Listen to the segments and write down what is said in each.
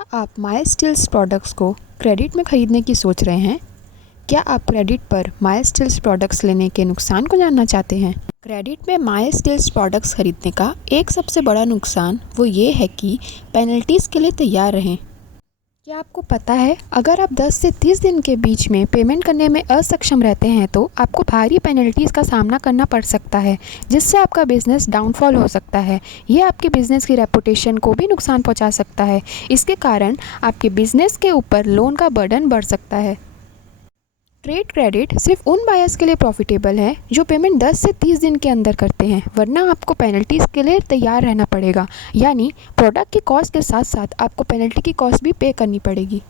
क्या आप माई stills products को क्रेडिट में ख़रीदने की सोच रहे हैं? क्या आप क्रेडिट पर माई स्टिल्स प्रोडक्ट्स लेने के नुकसान को जानना चाहते हैं? क्रेडिट में माई स्टिल्स प्रोडक्ट्स खरीदने का एक सबसे बड़ा नुकसान वो ये है कि पेनल्टीज़ के लिए तैयार रहें। क्या आपको पता है, अगर आप 10 से 30 दिन के बीच में पेमेंट करने में असक्षम रहते हैं तो आपको भारी पेनल्टीज़ का सामना करना पड़ सकता है, जिससे आपका बिज़नेस डाउनफॉल हो सकता है। ये आपके बिज़नेस की रेपुटेशन को भी नुकसान पहुंचा सकता है। इसके कारण आपके बिज़नेस के ऊपर लोन का बर्डन बढ़ सकता है। ट्रेड क्रेडिट सिर्फ उन बायर्स के लिए प्रॉफिटेबल है जो पेमेंट 10 से 30 दिन के अंदर करते हैं, वरना आपको पेनल्टीज़ के लिए तैयार रहना पड़ेगा। यानी प्रोडक्ट की कॉस्ट के साथ साथ आपको पेनल्टी की कॉस्ट भी पे करनी पड़ेगी।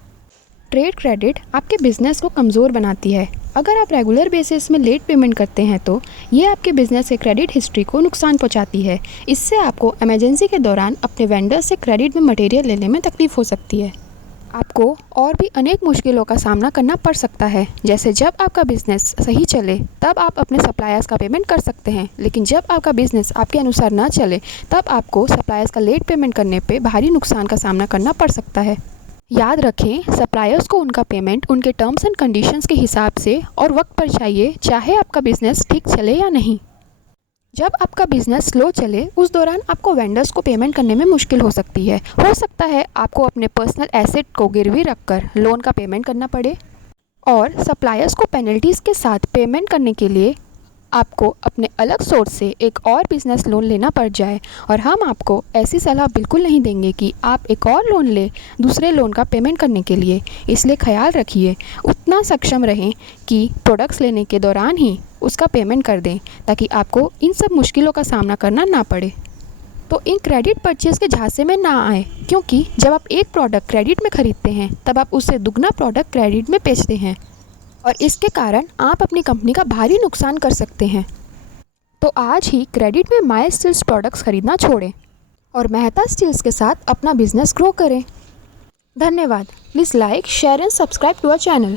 ट्रेड क्रेडिट आपके बिज़नेस को कमज़ोर बनाती है। अगर आप रेगुलर बेसिस में लेट पेमेंट करते हैं तो ये आपके बिज़नेस के क्रेडिट हिस्ट्री को नुकसान पहुंचाती है। इससे आपको इमरजेंसी के दौरान अपने वेंडर से क्रेडिट में मटेरियल लेने में तकलीफ़ हो सकती है। आपको और भी अनेक मुश्किलों का सामना करना पड़ सकता है, जैसे जब आपका बिज़नेस सही चले तब आप अपने सप्लायर्स का पेमेंट कर सकते हैं, लेकिन जब आपका बिज़नेस आपके अनुसार ना चले तब आपको सप्लायर्स का लेट पेमेंट करने पे भारी नुकसान का सामना करना पड़ सकता है। याद रखें, सप्लायर्स को उनका पेमेंट उनके टर्म्स एंड कंडीशंस के हिसाब से और वक्त पर चाहिए, चाहे आपका बिज़नेस ठीक चले या नहीं। जब आपका बिज़नेस स्लो चले उस दौरान आपको वेंडर्स को पेमेंट करने में मुश्किल हो सकती है। हो सकता है आपको अपने पर्सनल एसेट को गिरवी रखकर लोन का पेमेंट करना पड़े और सप्लायर्स को पेनल्टीज़ के साथ पेमेंट करने के लिए आपको अपने अलग सोर्स से एक और बिज़नेस लोन लेना पड़ जाए। और हम आपको ऐसी सलाह बिल्कुल नहीं देंगे कि आप एक और लोन लें दूसरे लोन का पेमेंट करने के लिए। इसलिए ख्याल रखिए, उतना सक्षम रहें कि प्रोडक्ट्स लेने के दौरान ही उसका पेमेंट कर दें, ताकि आपको इन सब मुश्किलों का सामना करना ना पड़े। तो इन क्रेडिट परचेज़ के झांसे में ना आए, क्योंकि जब आप एक प्रोडक्ट क्रेडिट में ख़रीदते हैं तब आप उससे दुगना प्रोडक्ट क्रेडिट में बेचते हैं और इसके कारण आप अपनी कंपनी का भारी नुकसान कर सकते हैं। तो आज ही क्रेडिट में माई स्टिल्स प्रोडक्ट्स खरीदना छोड़ें और मेहता स्टील्स के साथ अपना बिजनेस ग्रो करें। धन्यवाद। Please like, share and subscribe to our channel.